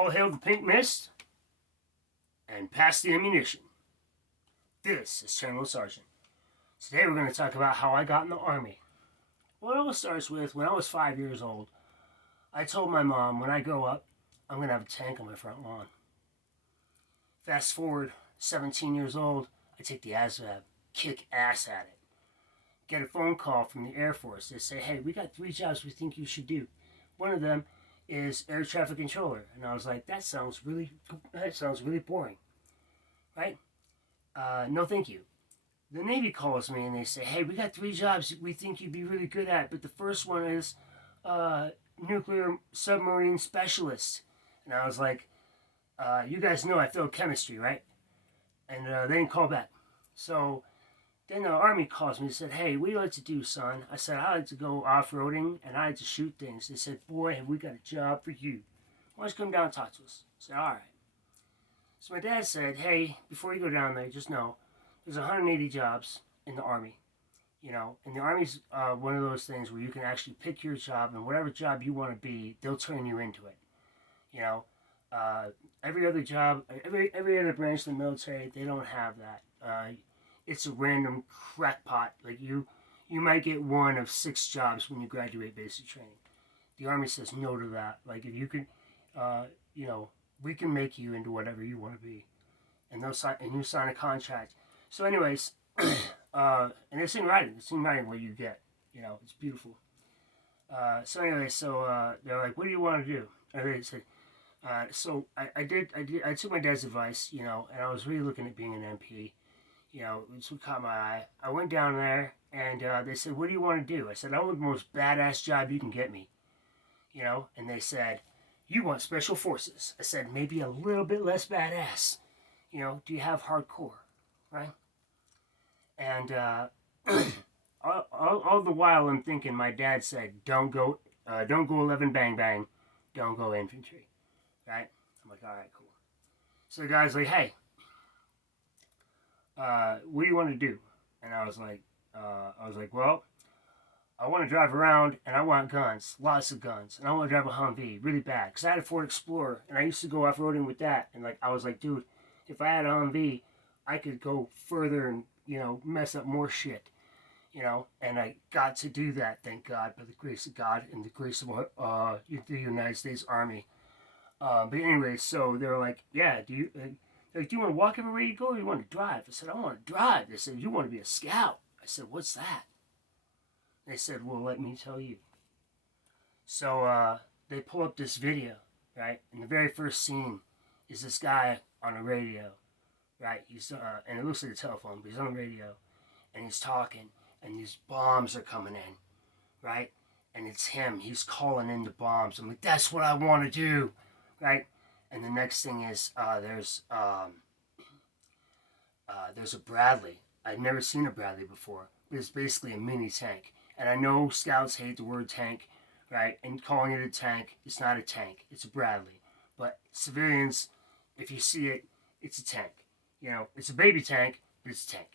All hail the pink mist and pass the ammunition. This is General Sergeant. Today we're going to talk about how I got in the Army. Well, it all starts with when I was 5 years old. I told my mom when I grow up, I'm going to have a tank on my front lawn. Fast forward, 17 years old, I take the ASVAB, kick ass at it. Get a phone call from the Air Force. They say, hey, we got 3 jobs we think you should do. One of them is air traffic controller. And I was like, that sounds really boring. Right? No thank you. The Navy calls me and they say, hey, we got 3 jobs we think you'd be really good at, but the first one is nuclear submarine specialist. And I was like, you guys know I failed chemistry, right? And they didn't call back. So then the Army calls me and said, hey, what do you like to do, son? I said, I like to go off-roading and I like to shoot things. They said, boy, have we got a job for you. Why don't you come down and talk to us? I said, all right. So my dad said, hey, before you go down there, just know there's 180 jobs in the Army. You know, and the Army's one of those things where you can actually pick your job, and whatever job you want to be, they'll turn you into it. You know, every other job, every other branch of the military, they don't have that. It's a random crackpot. Like you might get one of 6 jobs when you graduate basic training. The Army says no to that. Like if you can, you know, we can make you into whatever you want to be, and you sign a contract. So, anyways, and it's in writing. It's in writing what you get. You know, it's beautiful. So they're like, what do you want to do? And they said, so I took my dad's advice, you know, and I was really looking at being an MP. You know, it's what caught my eye. I went down there, and they said, what do you want to do? I said, I want the most badass job you can get me. You know, and they said, you want special forces. I said, maybe a little bit less badass. You know, do you have hardcore? Right? And all the while I'm thinking, my dad said, don't go 11 bang bang, don't go infantry. Right? I'm like, all right, cool. So the guy's like, hey, what do you want to do? And I was like, well, I want to drive around and I want guns, lots of guns, and I want to drive a Humvee really bad because I had a Ford Explorer and I used to go off roading with that. And like I was like, dude, if I had a Humvee, I could go further and, you know, mess up more shit, you know. And I got to do that, thank God, by the grace of God and the grace of the United States Army. But anyway, so they were like, yeah, do you want to walk everywhere you go or you want to drive? I said, I want to drive. They said, you want to be a scout? I said, what's that? They said, well, let me tell you. So they pull up this video, right? And the very first scene is this guy on a radio, right? He's and it looks like a telephone, but he's on the radio, and he's talking, and these bombs are coming in, right? And it's him. He's calling in the bombs. I'm like, that's what I want to do, right? And the next thing is there's a Bradley. I'd never seen a Bradley before. It's basically a mini tank. And I know scouts hate the word tank, right? And calling it a tank, it's not a tank. It's a Bradley. But civilians, if you see it, it's a tank. You know, it's a baby tank, but it's a tank.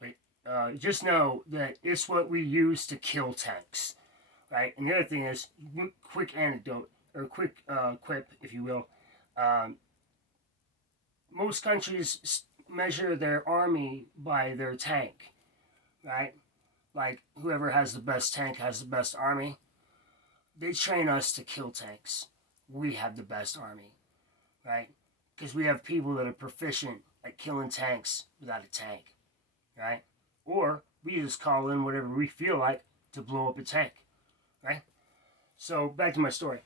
But just know that it's what we use to kill tanks, right? And the other thing is, quick anecdote, or quick quip, if you will. Most countries measure their army by their tank, right? Like, whoever has the best tank has the best army. They train us to kill tanks. We have the best army, right? Because we have people that are proficient at killing tanks without a tank, right? Or we just call in whatever we feel like to blow up a tank, right? So, back to my story.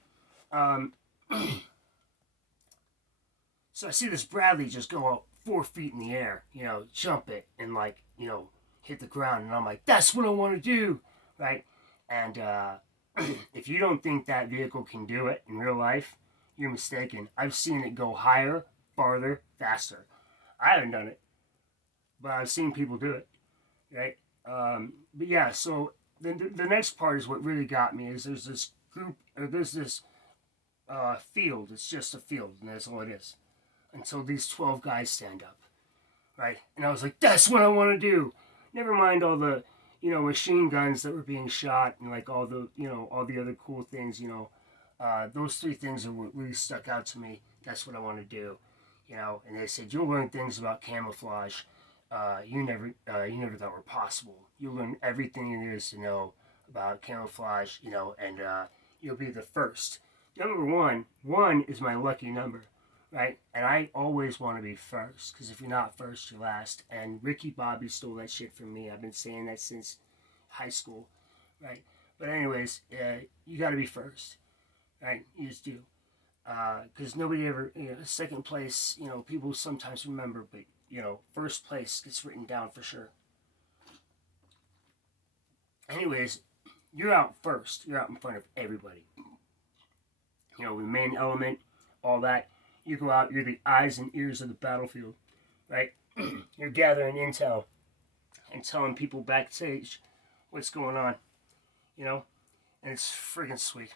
So I see this Bradley just go up 4 feet in the air, you know, jump it, and like, you know, hit the ground, and I'm like, that's what I want to do, right? And if you don't think that vehicle can do it in real life, you're mistaken. I've seen it go higher, farther, faster. I haven't done it, but I've seen people do it, right? But yeah, so the next part is what really got me is there's this group, or there's this field. It's just a field, and that's all it is. Until these 12 guys stand up, right? And I was like, that's what I want to do. Never mind all the, you know, machine guns that were being shot and like all the, you know, all the other cool things, you know. Those 3 things are what really stuck out to me That's what I want to do, you know. And they said you'll learn things about camouflage you never thought were possible. You'll learn everything there is to know about camouflage, you know, and you'll be the first. Number one is my lucky number, right? And I always want to be first, because if you're not first, you're last. And Ricky Bobby stole that shit from me. I've been saying that since high school, right? But anyways, you got to be first, right? You just do, because nobody ever, you know, second place, you know, people sometimes remember, but you know, first place gets written down for sure. Anyways, you're out first. You're out in front of everybody. You know, the main element, all that. You go out, you're the eyes and ears of the battlefield, right? You're gathering intel and telling people backstage what's going on, you know? And it's friggin' sweet.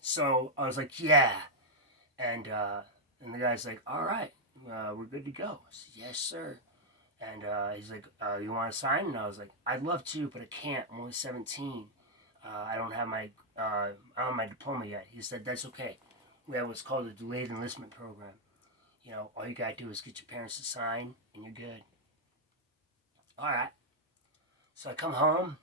So I was like, yeah. And the guy's like, all right, we're good to go. I said, yes, sir. And he's like, you want to sign? And I was like, I'd love to, but I can't. I'm only 17. I don't have my diploma yet. He said, that's okay. We have what's called a delayed enlistment program. You know, all you gotta do is get your parents to sign, and you're good. All right. So I come home,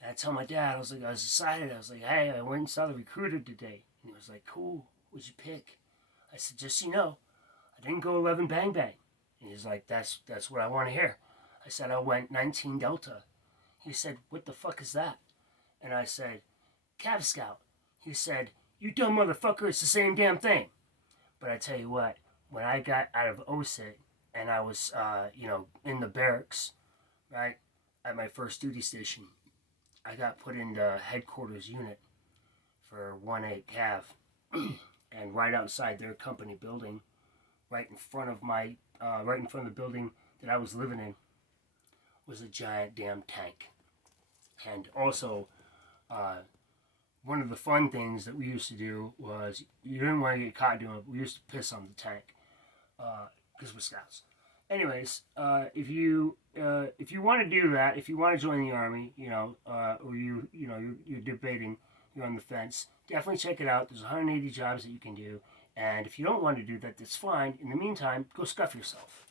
and I tell my dad, I was excited. I was like, hey, I went and saw the recruiter today. And he was like, cool. What'd you pick? I said, just so you know, I didn't go 11 bang bang. And he's like, that's what I want to hear. I said, I went 19 Delta. He said, what the fuck is that? And I said, Cav Scout. He said, you dumb motherfucker, it's the same damn thing. But I tell you what, when I got out of OSIT and I was, you know, in the barracks, right, at my first duty station, I got put in the headquarters unit for 1-8 Cav. And right outside their company building, right in front of the building that I was living in, was a giant damn tank. And also, one of the fun things that we used to do was, you didn't want to get caught doing it, but we used to piss on the tank, because we're scouts. Anyways, if you want to do that, if you want to join the army, you know, or you're debating, you're on the fence, definitely check it out. There's 180 jobs that you can do, and if you don't want to do that, that's fine. In the meantime, go scuff yourself.